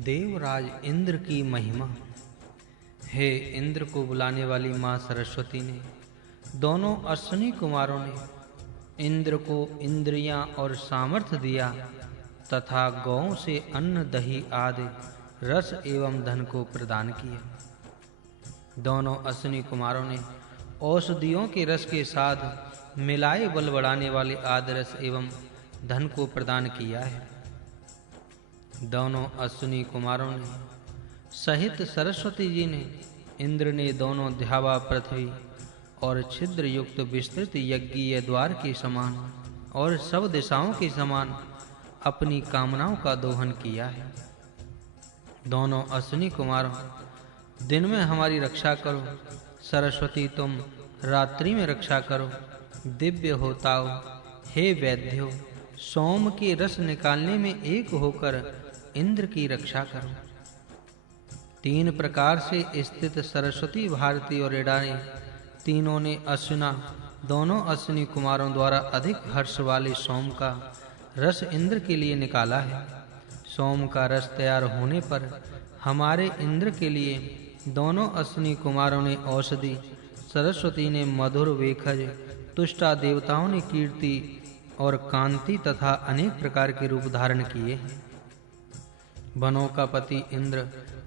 देवराज इंद्र की महिमा। हे इंद्र को बुलाने वाली मां सरस्वती ने दोनों अश्विनी कुमारों ने इंद्र को इंद्रियां और सामर्थ्य दिया तथा गौओं से अन्न दही आदि रस एवं धन को प्रदान किया। दोनों अश्विनी कुमारों ने औषधियों के रस के साथ मिलाए बल बढ़ाने वाले आदि रस एवं धन को प्रदान किया है। दोनों अश्विनी कुमारों ने सहित सरस्वती जी ने इंद्र ने दोनों ध्यावा पृथ्वी और छिद्र युक्त विस्तृत यज्ञीय द्वार के समान और सब दिशाओं के समान अपनी कामनाओं का दोहन किया है। दोनों अश्विनी कुमारों, दिन में हमारी रक्षा करो, सरस्वती तुम रात्रि में रक्षा करो। दिव्य होताओ, हे वैद्यो, सोम के रस निकालने में एक होकर इंद्र की रक्षा करो। तीन प्रकार से स्थित सरस्वती, भारती और इडानी तीनों ने अश्विना दोनों अश्विनी कुमारों द्वारा अधिक हर्ष वाले सोम का रस इंद्र के लिए निकाला है। सोम का रस तैयार होने पर हमारे इंद्र के लिए दोनों अश्विनी कुमारों ने औषधि, सरस्वती ने मधुर वेखज, तुष्टा देवताओं ने कीर्ति और कांति तथा अनेक प्रकार के रूप धारण किए हैं। वनों का पति इंद्र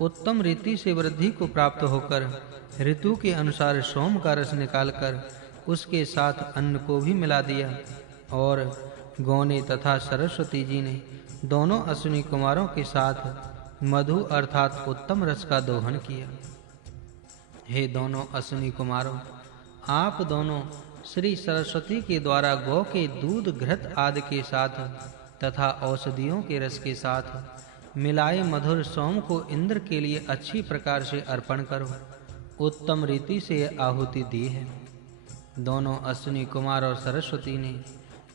उत्तम रीति से वृद्धि को प्राप्त होकर ऋतु के अनुसार सोम का रस निकालकर उसके साथ अन्न को भी मिला दिया और गौने तथा सरस्वती जी ने दोनों अश्विनी कुमारों के साथ मधु अर्थात उत्तम रस का दोहन किया। हे दोनों अश्विनी कुमारों, आप दोनों श्री सरस्वती के द्वारा गौ के दूध, घृत आदि के साथ तथा औषधियों के रस के साथ मिलाए मधुर सोम को इंद्र के लिए अच्छी प्रकार से अर्पण करो। उत्तम रीति से आहुति दी है। दोनों अश्विनी कुमार और सरस्वती ने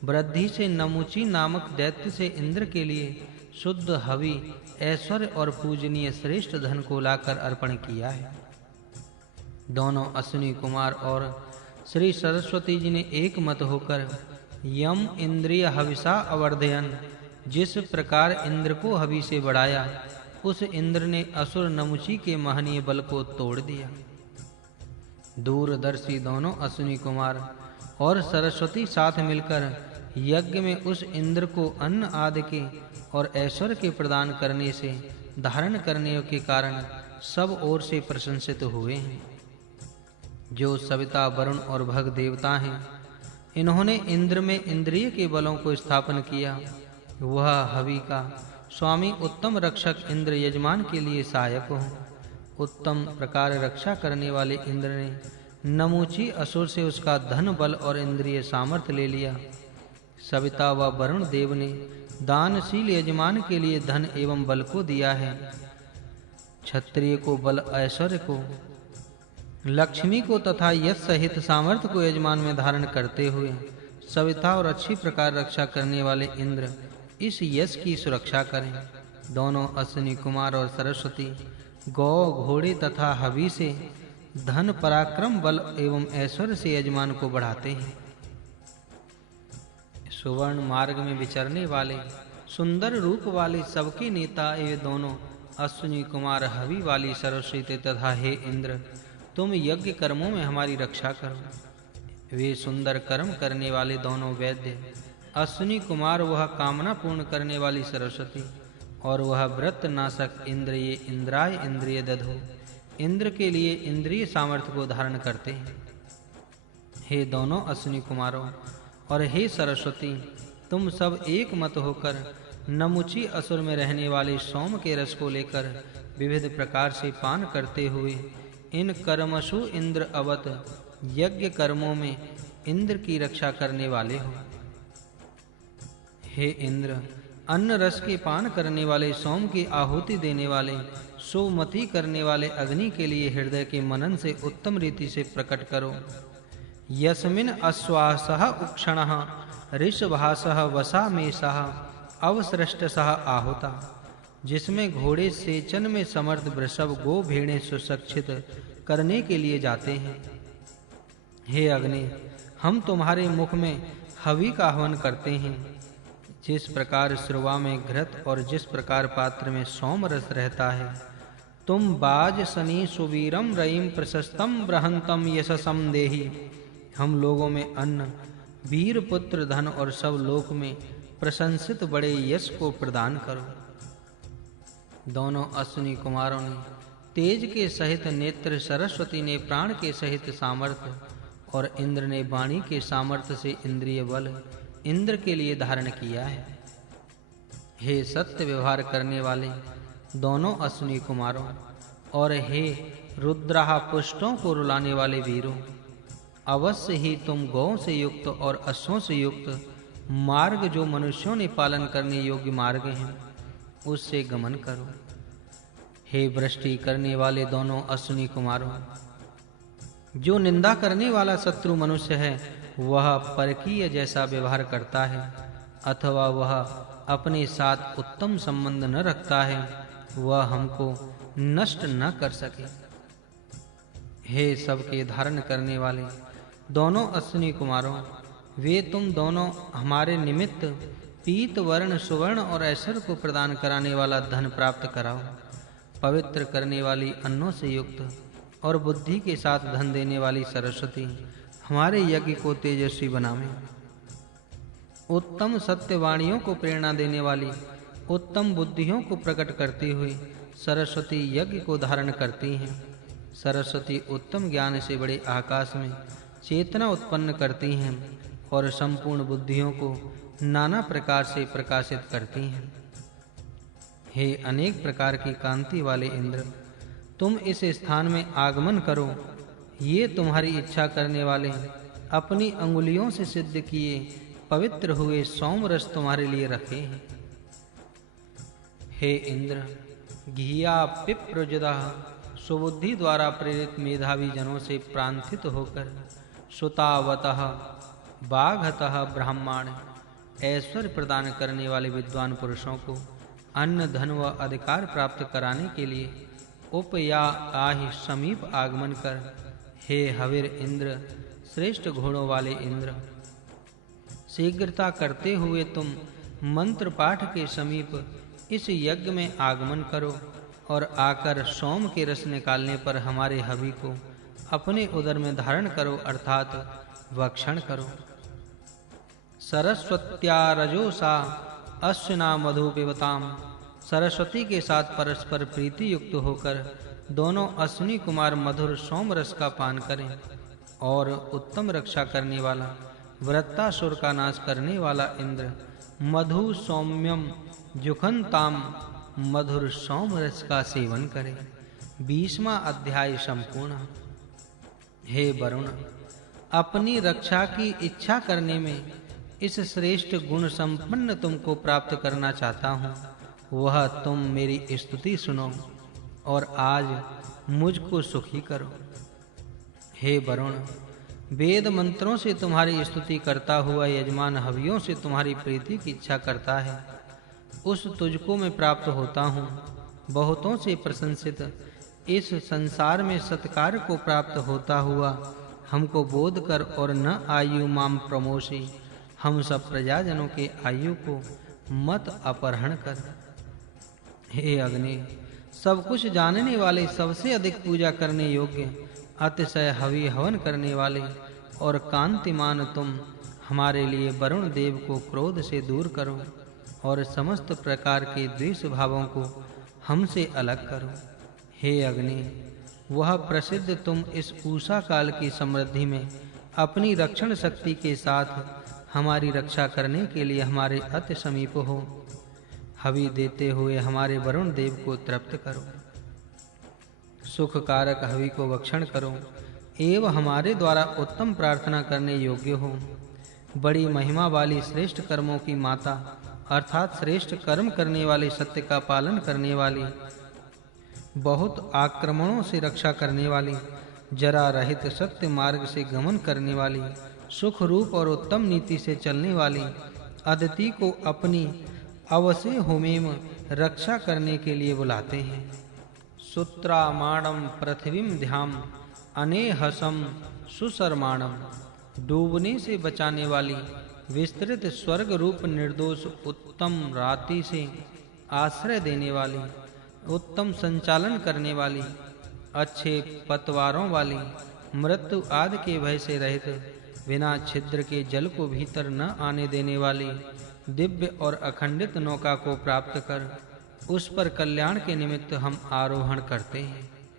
वृद्धि से नमुची नामक दैत्य से इंद्र के लिए शुद्ध हवि, ऐश्वर्य और पूजनीय श्रेष्ठ धन को लाकर अर्पण किया है। दोनों अश्विनी कुमार और श्री सरस्वती जी ने एक मत होकर यम इंद्रिय हविषा अवर्धयन, जिस प्रकार इंद्र को हवि से बढ़ाया, उस इंद्र ने असुर नमुची के महनीय बल को तोड़ दिया। दूरदर्शी दोनों अश्विनी कुमार और सरस्वती साथ मिलकर यज्ञ में उस इंद्र को अन्न आदि के और ऐश्वर्य के प्रदान करने से धारण करने के कारण सब ओर से प्रशंसित हुए हैं। जो सविता, वरुण और भग देवता हैं, इन्होंने इंद्र में इंद्रिय के बलों को स्थापन किया। वह हवि का स्वामी उत्तम रक्षक इंद्र यजमान के लिए सहायक हो। उत्तम प्रकार रक्षा करने वाले इंद्र ने नमुची असुर से उसका धन, बल और इंद्रिय सामर्थ्य ले लिया। सविता व वरुण देव ने दानशील यजमान के लिए धन एवं बल को दिया है। क्षत्रिय को बल, ऐश्वर्य को, लक्ष्मी को तथा यश सहित सामर्थ्य को यजमान में धारण करते हुए सविता और अच्छी प्रकार रक्षा करने वाले इंद्र इस यश की सुरक्षा करें। दोनों अश्विनी कुमार और सरस्वती गौ, घोड़े तथा हवि से धन, पराक्रम, बल एवं ऐश्वर्य से यजमान को बढ़ाते हैं। सुवर्ण मार्ग में विचरने वाले, सुंदर रूप वाले सबके नेता ये दोनों अश्विनी कुमार हवि वाली सरस्वती तथा हे इंद्र, तुम यज्ञ कर्मों में हमारी रक्षा करो। वे सुंदर कर्म करने वाले दोनों वैद्य अश्विनी कुमार, वह कामना पूर्ण करने वाली सरस्वती और वह व्रत नाशक इंद्र, ये इंद्राय इंद्रिय दधो इंद्र के लिए इंद्रिय सामर्थ्य को धारण करते हैं। हे दोनों अश्विनी कुमारों और हे सरस्वती, तुम सब एक मत होकर नमुची असुर में रहने वाले सोम के रस को लेकर विविध प्रकार से पान करते हुए इन कर्मसु इंद्र अवत यज्ञ कर्मों में इंद्र की रक्षा करने वाले हो। हे इंद्र, अन्न रस के पान करने वाले, सोम की आहुति देने वाले, सुमति करने वाले अग्नि के लिए हृदय के मनन से उत्तम रीति से प्रकट करो। यस्मिन अश्वासः उक्षणः ऋषभासः वसामेषः अवसृष्टसः आहुता, जिसमें घोड़े सेचन में समर्थ वृषभ, गो, भेड़ें सुशिक्षित करने के लिए जाते हैं। हे अग्नि, हम तुम्हारे मुख में हवि का हवन करते हैं। जिस प्रकार श्रुवा में घृत और जिस प्रकार पात्र में सोम रस रहता है, तुम बाज सनी सुवीरम रईम प्रशस्तम बृहंतम यशसम देहि। हम लोगों में अन्न, वीर पुत्र, धन और सब लोक में प्रशंसित बड़े यश को प्रदान करो। दोनों अश्विनी कुमारों ने तेज के सहित नेत्र, सरस्वती ने प्राण के सहित सामर्थ्य और इंद्र ने वाणी के सामर्थ्य से इंद्रिय बल इंद्र के लिए धारण किया है। हे सत्य व्यवहार करने वाले दोनों अश्विनी कुमारों और हे रुद्राह पुष्टों को रुलाने वाले वीरों, अवश्य ही तुम गौओं से युक्त और अश्वों से युक्त मार्ग जो मनुष्यों ने पालन करने योग्य मार्ग हैं, उससे गमन करो। हे वृष्टि करने वाले दोनों अश्विनी कुमारों, जो निंदा करने वाला शत्रु मनुष्य है वह परकीय जैसा व्यवहार करता है अथवा वह अपने साथ उत्तम संबंध न रखता है, वह हमको नष्ट न कर सके। हे सबके धारण करने वाले दोनों अश्विनी कुमारों, वे तुम दोनों हमारे निमित्त पीत वर्ण, सुवर्ण और ऐश्वर्य को प्रदान कराने वाला धन प्राप्त कराओ। पवित्र करने वाली अन्नों से युक्त और बुद्धि के साथ धन देने वाली सरस्वती हमारे यज्ञ को तेजस्वी बनावे। उत्तम सत्य वाणियों को प्रेरणा देने वाली, उत्तम बुद्धियों को प्रकट करती हुई सरस्वती यज्ञ को धारण करती हैं। सरस्वती उत्तम ज्ञान से बड़े आकाश में चेतना उत्पन्न करती हैं और संपूर्ण बुद्धियों को नाना प्रकार से प्रकाशित करती हैं। हे अनेक प्रकार की कांति वाले इंद्र, तुम इस स्थान में आगमन करो। ये तुम्हारी इच्छा करने वाले अपनी अंगुलियों से सिद्ध किए पवित्र हुए सोम रस तुम्हारे लिए रखे हैं। हे इंद्र, घिया पिप्रजुदा सुबुद्धि द्वारा प्रेरित मेधावी जनों से प्रांथित होकर सुतावतः बाघतः ब्राह्मण ऐश्वर्य प्रदान करने वाले विद्वान पुरुषों को अन्न, धन व अधिकार प्राप्त कराने के लिए उप या आहि समीप आगमन कर, हे हवीर इंद्र, श्रेष्ठ घोड़ों वाले इंद्र, शीघ्रता करते हुए तुम मंत्र पाठ के समीप इस यज्ञ में आगमन करो और आकर सोम के रस निकालने पर हमारे हवि को अपने उदर में धारण करो, अर्थात भक्षण करो। सरस्वत्या रजोसा अश्विना मधु पिबताम, सरस्वती के साथ परस्पर प्रीति युक्त होकर दोनों अश्विनी कुमार मधुर सोम रस का पान करें और उत्तम रक्षा करने वाला, वृत्तासुर का नाश करने वाला इंद्र मधु सौम्यम जुखंताम मधुर सोम रस का सेवन करें। 20वां अध्याय संपूर्ण। हे वरुण, अपनी रक्षा की इच्छा करने में इस श्रेष्ठ गुण संपन्न तुमको प्राप्त करना चाहता हूँ, वह तुम मेरी स्तुति सुनो और आज मुझको सुखी करो। हे वरुण, वेद मंत्रों से तुम्हारी स्तुति करता हुआ यजमान हवियों से तुम्हारी प्रीति की इच्छा करता है, उस तुझको मैं प्राप्त होता हूँ। बहुतों से प्रशंसित इस संसार में सत्कार को प्राप्त होता हुआ हमको बोध कर और न आयु माम प्रमोषि, हम सब प्रजाजनों के आयु को मत अपहरण कर। हे अग्नि, सब कुछ जानने वाले, सबसे अधिक पूजा करने योग्य, अतिशय हवि हवन करने वाले और कांतिमान तुम हमारे लिए वरुण देव को क्रोध से दूर करो और समस्त प्रकार के द्वेष भावों को हमसे अलग करो। हे अग्नि, वह प्रसिद्ध तुम इस उषा काल की समृद्धि में अपनी रक्षण शक्ति के साथ हमारी रक्षा करने के लिए हमारे अति समीप हो। हवि देते हुए हमारे वरुण देव को तृप्त करो, सुख कारक हवि को भक्षण करो एवं हमारे द्वारा उत्तम प्रार्थना करने योग्य हो। बड़ी महिमा वाली श्रेष्ठ कर्मों की माता, अर्थात श्रेष्ठ कर्म करने वाले, सत्य का पालन करने वाली, बहुत आक्रमणों से रक्षा करने वाली, जरा रहित सत्य मार्ग से गमन करने वाली, सुख रूप और उत्तम नीति से चलने वाली, अदिति को अपनी अवसे होमेम रक्षा करने के लिए बुलाते हैं। सुत्रामाणम पृथ्वीम ध्याम अनेहसम सुसरमाणम, डूबने से बचाने वाली, विस्तृत स्वर्ग रूप निर्दोष उत्तम राति से आश्रय देने वाली, उत्तम संचालन करने वाली, अच्छे पतवारों वाली, मृत्यु आदि के भय से रहित, बिना छिद्र के जल को भीतर न आने देने वाली दिव्य और अखंडित नौका को प्राप्त कर उस पर कल्याण के निमित्त हम आरोहण करते हैं।